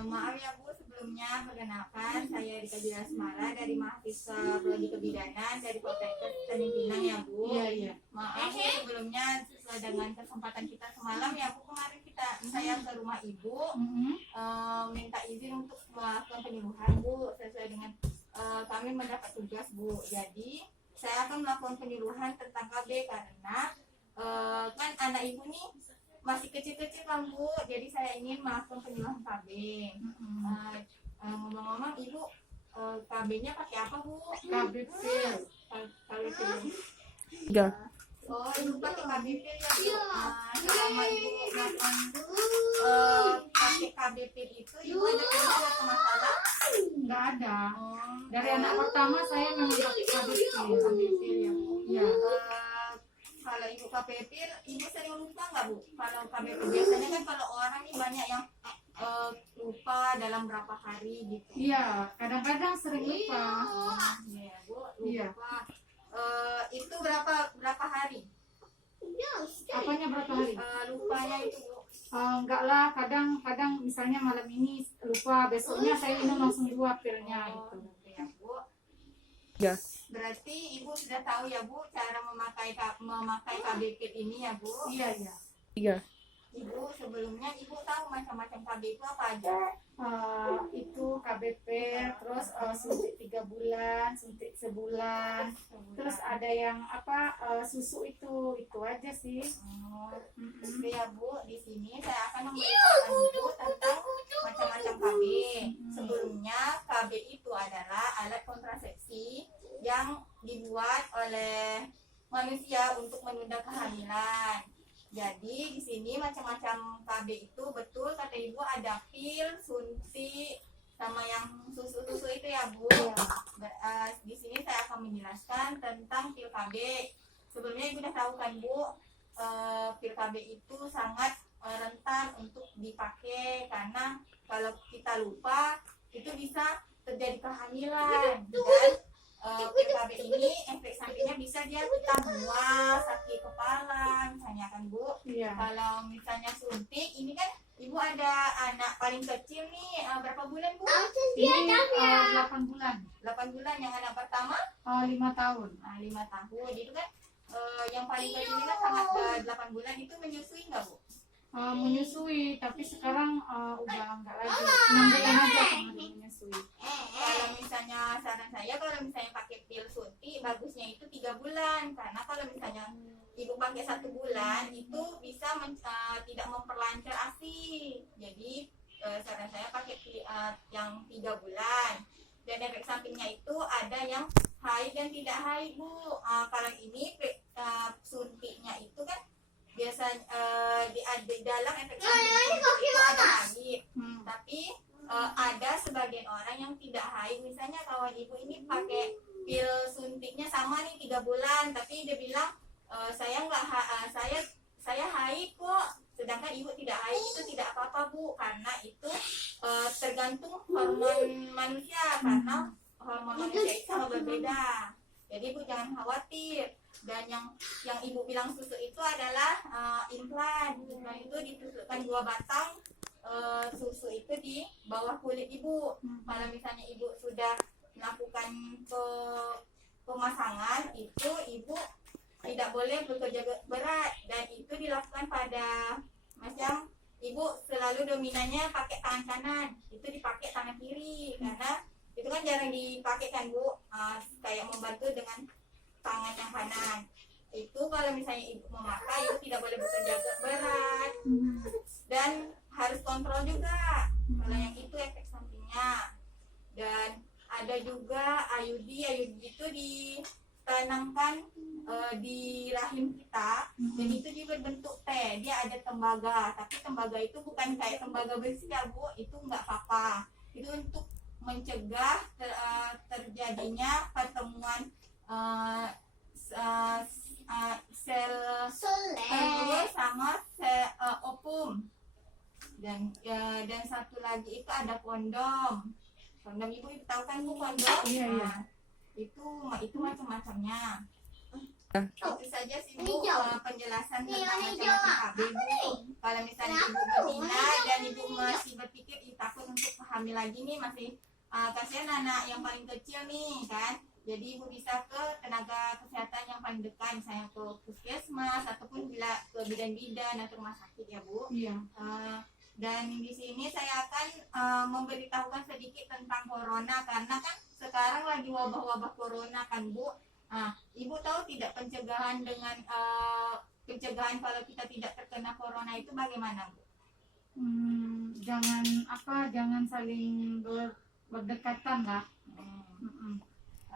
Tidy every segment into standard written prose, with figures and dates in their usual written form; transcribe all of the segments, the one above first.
Maaf ya Bu, sebelumnya perkenalkan saya Rika Jira Asmara dari mahasiswa Prodi Kebidanan dari Poltekkes Tanjung Pinang ya Bu. Iya. Maaf Bu, sebelumnya sesuai dengan kesempatan kita semalam ya Bu, kemarin saya ke rumah Ibu minta izin untuk melakukan penyuluhan Bu, sesuai dengan kami mendapat tugas Bu. Jadi saya akan melakukan penyuluhan tentang KB karena kan anak Ibu nih masih kecil-kecil kan Bu, jadi saya ingin melakukan penyuluhan KB. Ngomong-ngomong Ibu, KB-nya pakai apa Bu? KB pil. KB pil. Tiga. Oh, Ibu pakai KB pil ya Bu. Selama Ibu makan pakai KB pil itu, Ibu ada kendala atau masalah? Nggak ada. Oh, Dari anak pertama saya memang pakai KB pil. KB pil ya Bu. Iya. Kalau Ibu KB pil, Ibu sering lupa nggak Bu? Kalau KB pil biasanya kan kalau orang nih banyak yang lupa dalam berapa hari gitu. Iya, kadang-kadang sering lupa. Iya Bu, Iya. lupa. Itu berapa hari? Apanya berapa hari? Lupanya itu Bu. Enggak lah, kadang-kadang misalnya malam ini lupa, besoknya saya minum langsung 2 pilnya gitu. Gitu ya Bu. Tiga. Berarti Ibu sudah tahu ya Bu cara memakai KB pil ini ya Bu. Iya. Tiga. Ibu sebelumnya Ibu tahu macam-macam KB itu apa aja? Itu KBP, terus suntik 3 bulan, suntik sebulan, terus ada yang susu itu aja sih. Oke ya Bu, di sini saya akan memberitahukan Ibu tentang macam-macam KB. Sebelumnya KB itu adalah alat kontrasepsi yang dibuat oleh manusia untuk menunda kehamilan. Jadi di sini macam-macam KB itu betul kata Ibu, ada pil, suntik, sama yang susu-susu itu ya Bu. Di sini saya akan menjelaskan tentang pil KB. Sebelumnya Ibu udah tahu kan Bu, pil KB itu sangat rentan untuk dipakai karena kalau kita lupa itu bisa terjadi kehamilan. Dan pil KB ini efek sampingnya bisa kita mual, sakit kepala misalnya kan Bu. Iya. Kalau misalnya suntik ini kan Ibu ada anak paling kecil nih, berapa bulan Bu? Ini 8 bulan, 8 bulan. Yang anak pertama 5 tahun. 5 tahun. Itu kan yang paling kecil ini kan sangat 8 bulan itu menyusui nggak Bu? Menyusui, tapi sekarang udah enggak lagi, 6 bulan aja menyusui. Kalau misalnya saran saya, kalau misalnya pakai pil suntik bagusnya itu 3 bulan, karena kalau misalnya Ibu pakai 1 bulan itu bisa tidak memperlancar ASI. Jadi saran saya pakai yang 3 bulan. Dan efek sampingnya itu ada yang haid dan tidak haid Bu. Kalau ini suntiknya itu kan biasanya di dalam efek samping itu ada haid, tapi ada sebagian orang yang tidak haid. Misalnya kawan Ibu ini pakai pil suntiknya sama nih 3 bulan, tapi dia bilang saya haid kok, sedangkan Ibu tidak haid. Itu tidak apa-apa Bu, karena itu tergantung hormon manusia, karena hormon manusia itu sangat berbeda. Jadi Ibu jangan khawatir. Dan yang Ibu bilang susu itu adalah implan. Implan itu ditusukkan 2 batang susu itu di bawah kulit Ibu. Kalau misalnya Ibu sudah melakukan pemasangan, itu Ibu tidak boleh bekerja berat, dan itu dilakukan pada macam Ibu selalu dominannya pakai tangan kanan, itu dipakai tangan kiri karena itu kan jarang dipakai kan Bu, kayak membantu dengan tangan yang kanan. Itu kalau misalnya Ibu memakai, Ibu tidak boleh bekerja berat dan harus kontrol juga. Kalau yang itu efek sampingnya. Dan ada juga IUD itu ditanamkan di rahim kita, dan itu juga bentuk T, dia ada tembaga, tapi tembaga itu bukan kayak tembaga besi ya Bu, itu nggak apa-apa. Itu untuk mencegah terjadinya pertemuan sel telur sama ovum. Dan satu lagi itu ada kondom. Ibu tahu kan Bu kondom? Iya. Itu macam-macamnya. Itu saja sih Bu penjelasan tentang macam-macam KB Bu. Kalau misalnya Ibu berminat dan Ibu masih berpikir takut untuk hamil lagi nih, masih kasihan anak yang paling kecil nih kan. Jadi ibu bisa ke tenaga kesehatan yang paling dekat, misalnya ke puskesmas ataupun bila ke bidan-bidan atau rumah sakit ya Bu. Iya. Dan di sini saya akan memberitahukan sedikit tentang corona, karena kan sekarang lagi wabah-wabah corona kan Bu. Ibu tahu tidak pencegahan dengan pencegahan kalau kita tidak terkena corona itu bagaimana Bu? Jangan saling berdekatan lah.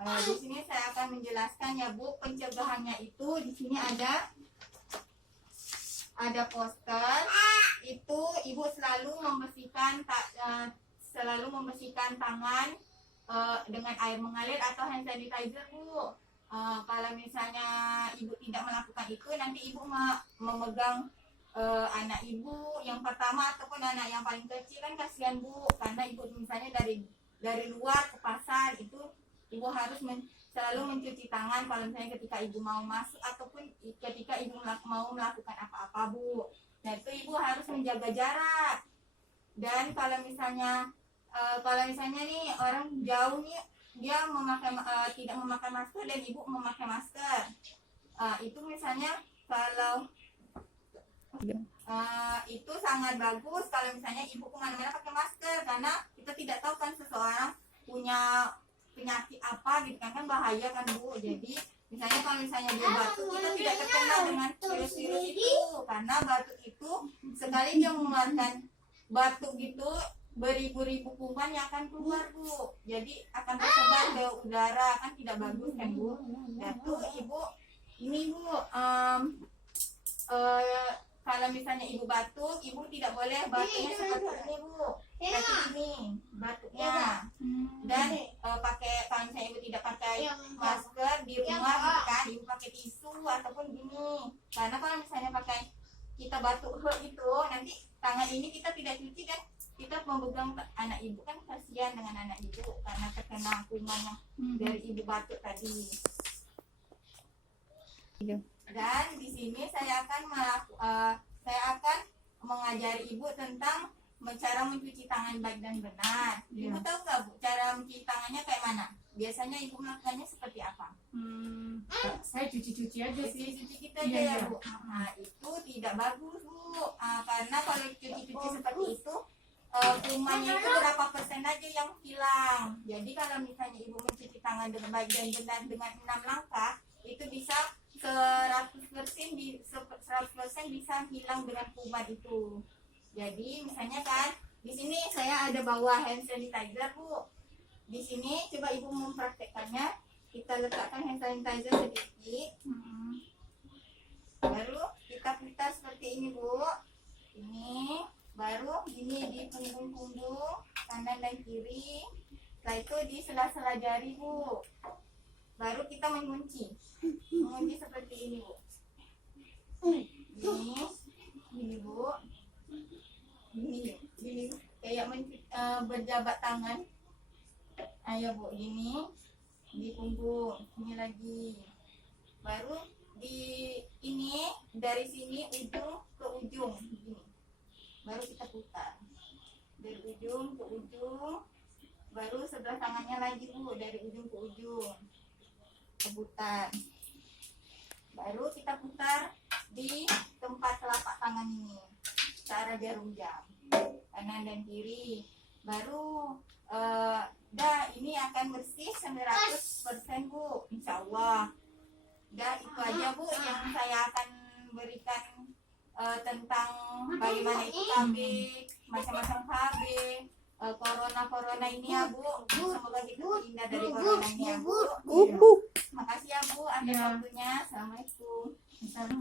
Di sini saya akan menjelaskan ya Bu, pencegahannya itu di sini ada poster. Itu ibu selalu membersihkan tangan dengan air mengalir atau hand sanitizer Bu. Kalau misalnya ibu tidak melakukan itu, nanti ibu memegang anak ibu yang pertama ataupun anak yang paling kecil, kan kasihan Bu, karena ibu misalnya dari luar ke pasar itu ibu harus selalu mencuci tangan kalau misalnya ketika ibu mau masuk ataupun ketika ibu mau melakukan apa-apa Bu. Nah itu ibu harus menjaga jarak. Dan kalau misalnya nih orang jauh nih dia tidak memakai masker dan ibu memakai masker, itu misalnya kalau itu sangat bagus kalau misalnya ibu kemana-mana pakai masker, karena kita tidak tahu kan seseorang punya penyakit apa gitu kan bahaya kan Bu. Jadi misalnya kalau misalnya dia batuk, kita tidak terkena dengan virus-virus itu, karena batuk itu sekali dia mengeluarkan batuk gitu beribu-ribu kuman yang akan keluar Bu, jadi akan tersebar ke udara, kan tidak bagus kan Bu. Dan tuh ibu ini Bu, kalau misalnya ibu batuk, ibu tidak boleh batuknya seperti ini Bu, seperti ini batuknya. Dan kalau misalnya ibu tidak pakai masker di rumah gitu kan, ibu pakai tisu ataupun gini. Karena kalau misalnya kita batuk itu, nanti tangan ini kita tidak cuci kan, kita memegang anak ibu, kan kasihan dengan anak ibu karena terkena kuman yang dari ibu batuk tadi. Dan di sini saya akan mengajari ibu tentang cara mencuci tangan baik dan benar. Ibu tahu nggak Bu, cara mencuci tangannya kayak mana? Biasanya ibu melakukannya seperti apa? Saya cuci-cuci aja sih. Cuci kita aja ya Bu. Nah itu tidak bagus Bu, karena kalau cuci-cuci seperti itu kumannya itu berapa persen aja yang hilang. Jadi kalau misalnya ibu mencuci tangan dengan baik dan benar dengan 6 langkah, itu bisa 100% bisa hilang dengan kuman itu. Jadi misalnya kan di sini saya ada bawa hand sanitizer Bu. Di sini coba ibu mempraktekkannya. Kita letakkan hand sanitizer sedikit. Baru kita putar seperti ini Bu. Ini baru ini di punggung-punggung kanan dan kiri. Setelah itu di sela-sela jari Bu. Baru kita mengunci seperti ini Bu. Ini Bu. Ini kayak berjabat tangan. Ayo Bu, ini di punggung, ini lagi. Baru ini dari sini ujung ke ujung begini. Baru kita putar dari ujung ke ujung. Baru sebelah tangannya lagi Bu, dari ujung ke ujung kita putar. Baru kita putar di tempat telapak tangan ini secara jarum jam kanan dan kiri. Baru ini akan bersih 100% Bu, insya Allah. Dan itu aja Bu yang saya akan berikan tentang bagaimana itu KB, macam-macam KB, corona ini ya Bu. Semoga kita terhindar dari corona ini ya Bu. Makasih ya Bu atas waktunya.